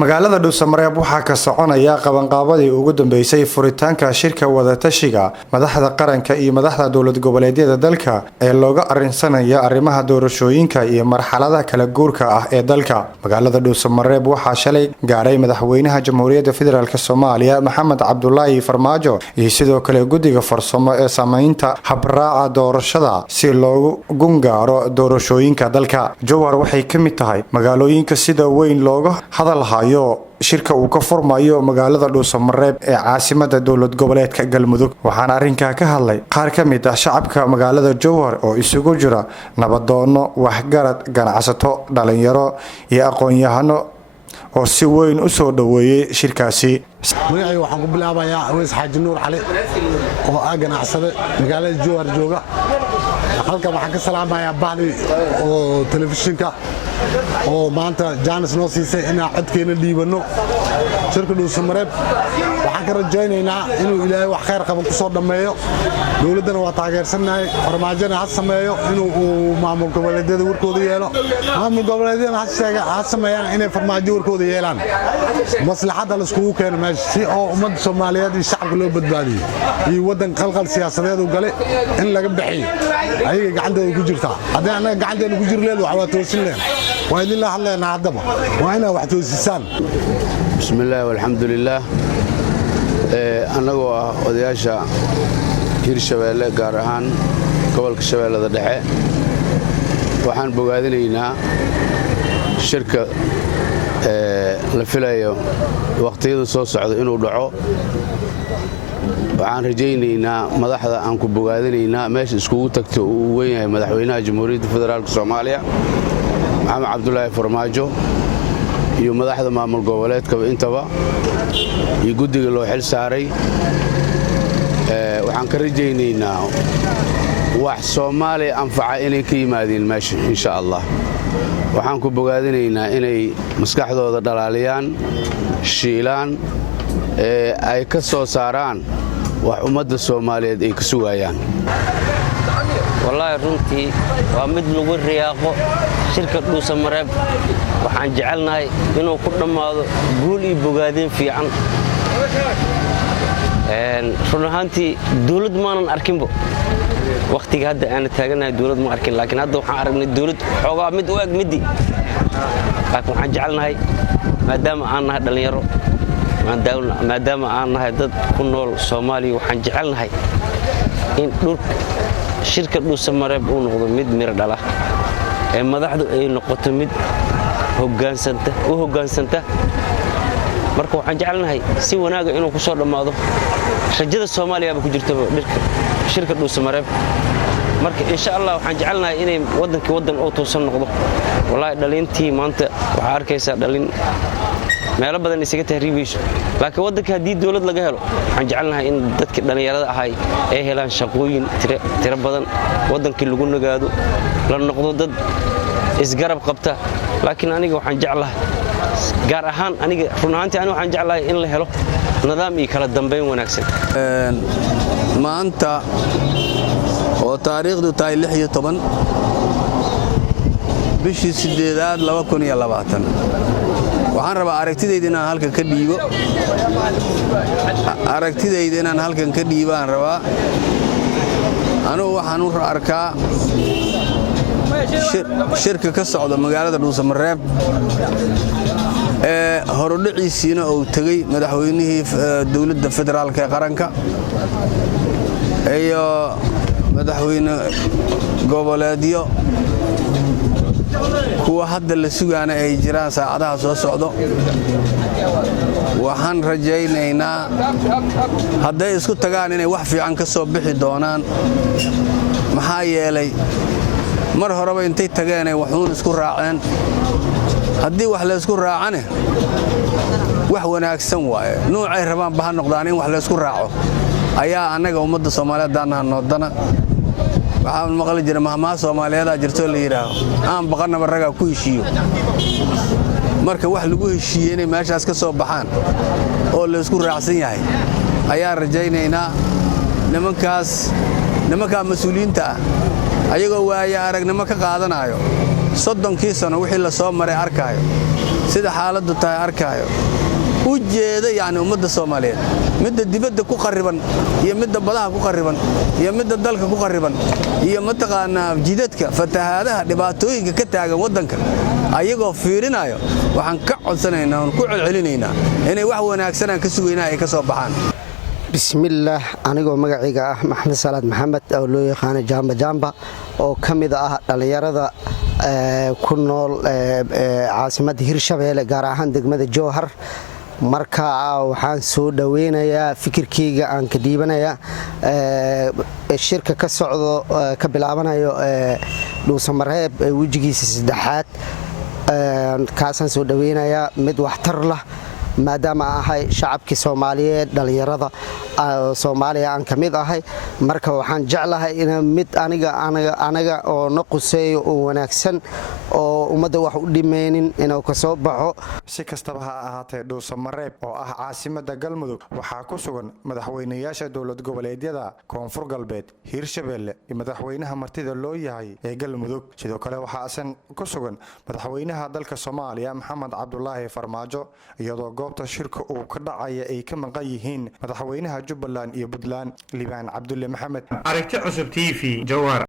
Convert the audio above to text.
magaalada Dhuusamareeb waxaa ka soconaya qabanqaabadii ugu dambeysay furitaanka shirka wadatashiga madaxda qaranka iyo madaxda dowlad goboleedyada dalka ee looga arinsanaya arrimaha doorashooyinka iyo marxaladaha kala guurka ah ee dalka. magaalada Dhuusamareeb waxaa shalay gaaray madaxweynaha Jamhuuriyadda Federaalka Soomaaliya Maxamed Cabdullaahi Farmaajo iyo sidoo kale guddiga farsamo ee sameynta habraaca doorashada si loogu gungaaro doorashooyinka dalka. Jowhar waxay ka mid tahay magaalooyinka sida weyn looga hadalhayo shirka uu ka furmayo magaalada Dhuusamareeb ee caasimadda dowlad goboleedka Galmudug. waxaan arrinka ka hadlay qaar ka mid ah shacabka magaalada Jowhar oo isugu jira nabadoono, waxgarad, ganacsato, dhalinyaro iyo aqoon-yahano oo si weyn u soo dhaweeyay shirkaasi. waxaan ku bilaabayaa Aweys Xaaji Nuur Cali oo ah ganacsade magaalada Jowhar jooga. halkan waxaan ka salaamayaa bahdi oo telefishinka oo maanta Jaanis noo siisay inaan codkeena dhiibano shirka Dhuusamareeb. waxaan ka rajaynaynaa inuu Ilaahay wax khayr qaban ku soo dhameeyo. dawladana waa taageersanahay, farmaajona ha sameeyo inuu maamul goboleedyada warkooda yeelo. maamul goboleedyada ha sameeyaan inay farmaajo warkooda yeelaan. maslaxada la iskugu keeno meesha si oo ummadda Soomaaliyeed iyo shacabka loo badbaadiyo iyo wadan qalqal siyaasadeed u galay in laga bixiyo ayaga gacanteeda ku jirtaa. haddii anaga gacanteena ku jir leedahay waa toosin leedahay. waa idin la hadlaynaa haddaba waa inaa wax toosisaan. bismillaah walxamdulillaah. annagoo ah odayaasha Hirshabeelle gaar ahaan gobolka Shabeellada Dhexe waxaan bogaadinaynaa shirka la filayo waqtiyada soo socda inuu dhaco. waxaan rajaynaynaa madaxda aan ku bogaadinaynaa meesha iskugu tagto uu weyn yahay madaxweynaha Jamhuuriyadda Federaalka Soomaaliya Maxamed Cabdullaahi Farmaajo iyo madaxda maamul goboleedkaba intaba iyo guddiga loo xil saaray. waxaan ka rajaynaynaa wax Soomaaliya anfaca inay ka yimaadeen meesha insha Allah. waxaan ku bogaadinaynaa inay maskaxdooda dhalaaliyaan, shiilaan, ay ka soo saaraan wax ummadda Soomaaliyeed ay ka sugayaan. wallaahi runtii waa mid lagu riyaaqo shirka Dhuusamareeb. waxaan jecelnahay inuu ku dhammaado guul iyo bogaadin fiican. run ahaantii dawlad maanan arkinbo waqtiga hadda aan taaganahay dawlad ma arkin, laakiin hadda waxaan aragnay dawlad xoogaa mid u eg midii. laakiin waxaan jecelnahay maadaama aan nahay dhalinyaro, maadaama aan nahay dad ku nool Soomaaliya, waxaan jecelnahay in shirka Dhuusamareeb uu noqdo mid miro dhala ee madaxdu ay noqoto mid u hoggaansanta. marka waxaan jecelnahay si wanaaga inuu ku soo dhammaado. rajada Soomaaliya ku jirto shirka Dhuusamareeb. marka insha Allah waxaan jecelnahay inay wadankii wadan oo toosan noqdo. wallaahi dhalintii maanta waxaa arkaysaa dhalin meelo badan isaga tahriibayso, laakiin wadanka haddii dawlad laga helo waxaan jecelnahay in dadkii dhalinyarada ahay ay helaan shaqooyin tiro badan, wadankii lagu nagaado, la noqdo dad isgarab qabta. laakiin aniga waxaan jeclahay gaar ahaan aniga run ahaantii waxaan jeclahay in la helo nidaam iyo kala dambeyn wanaagsan. maanta oo taariikhdu tahay 16 bishii 8aad 2020 waxaan rabaa aragtidayda inaan halkan ka dhiibaan rabaa. anugu waxaan u arkaa shirka ka socda magaalada Dhuusamareeb ee horudhiciisina uu tagay madaxweynihii dowladda federaalka ee qaranka iyo madaxweyne goboleedyo kuwa hadda la sugaana ay jiraan saacadaha soo socdo. waxaan rajaynaynaa hadday isku tagaan inay wax fiican ka soo bixi doonaan. maxaa yeelay mar horeba intay tageenay waxuun isku raaceen. haddii wax la isku raacane wax wanaagsan waaye. nuucay rabaan baha noqdaan in wax la isku raaco ayaa annaga ummadda Soomaaliyeed aan noodana. waxaan maqli jiray mahmaa Soomaaliyeed jirto la yiraahdo aan baqanaba raga ku heshiiyo. marka wax lagu heshiiyay inay meeshaas ka soo baxaan oo la isku raacsan yahay ayaa rajaynaynaa. nimanka mas'uuliyiinta ayagoo waaya aragnimo ka qaadanayo 30 sano wixii la soo maray arkaayo sida xaaladdu tahay arkaayo u jeeda yani ummadda Soomaaliyeed midda dibadda ku qariban iyo midda badaha ku qariban iyo midda dalka ku qariban iyo mataqaana jidadka fatahaadaha dhibaatooyinka ka taagan wadanka ayagoo fiirinayo waxaan ka codsanaynaa oo ku celcelinaynaa inay wax wanaagsan ka sugeynaa ay ka soo baxaan bismillaah anigoo magacayga ah Maxamed Salaad Maxamed oo loo yaqaan Jamba oo kamid ah dhalinyarada ku nool caasimadda Hirshabeelle gaar ahaan degmada Jowhar marka waxaan soo dhaweynayaa fikirkeyga aan ka dhiibanayaa shirka ka socdo ka bilaabanayo dhuusamareeb wajigiisa saddexaad kaasaan soo dhaweynayaa mid waxtar lah maadaama ahay shacabkii Soomaaliyeed dhalinyarada Soomaaliya aan kamid ahay marka waxaan jeclahay in mid aniga oo noqoseeyo oo wanaagsan oo ummadda wax u dhimeenin inuu ka soo baxo si kastaba ha ahaatee dhuusamareeb oo ah caasimadda Galmudug waxaa ku sugan madaxweynayaasha dowlad goboleedyada Koonfur Galbeed Hirshabeelle iyo madaxweynaha martida loo yahay ee Galmudug sidoo kale waxaa asan ku sugan madaxweynaha dalka Soomaaliya Maxamed Cabdullaahi Farmaajo iyadoo goobta shirka uu ka dhacay ay ka maqan yihiin madaxweynaha Jubbaland iyo Puntland Liibaan Cabdulle Maxamed aragti cusub TV Jowhar.